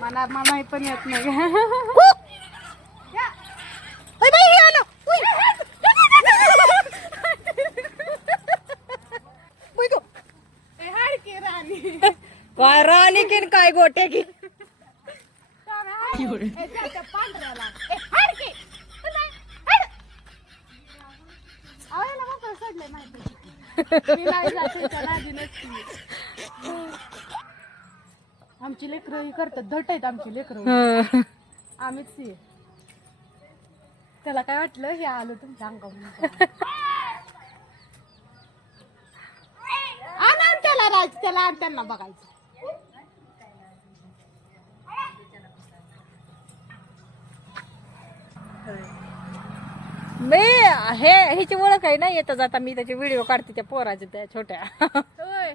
मला मला पण येत नाही. ओय बाई, हे आलं. उई. उई गं. ए, हाड की राणी. काय राणी की न काय गोटे की. ए, त्या पांढऱ्याला. ए, हाड की. ए, नाही, हाड. अहो, याला मोकळं सोडलंय माहिती. मी नाही जात तुमच्या नादी नसती. आमची लेकरं ही करतात, धट आहेत आमची लेकरं. आम्हीच ही. त्याला काय वाटलं हे आलं तुमच्या अंगावर. आण त्याला राज, त्याला आण, त्यांना बघायचं. मी हे हिची ओळख आहे ना, येता जाता मी त्याचे व्हिडिओ काढते त्या पोराचे त्या छोट्या. होय.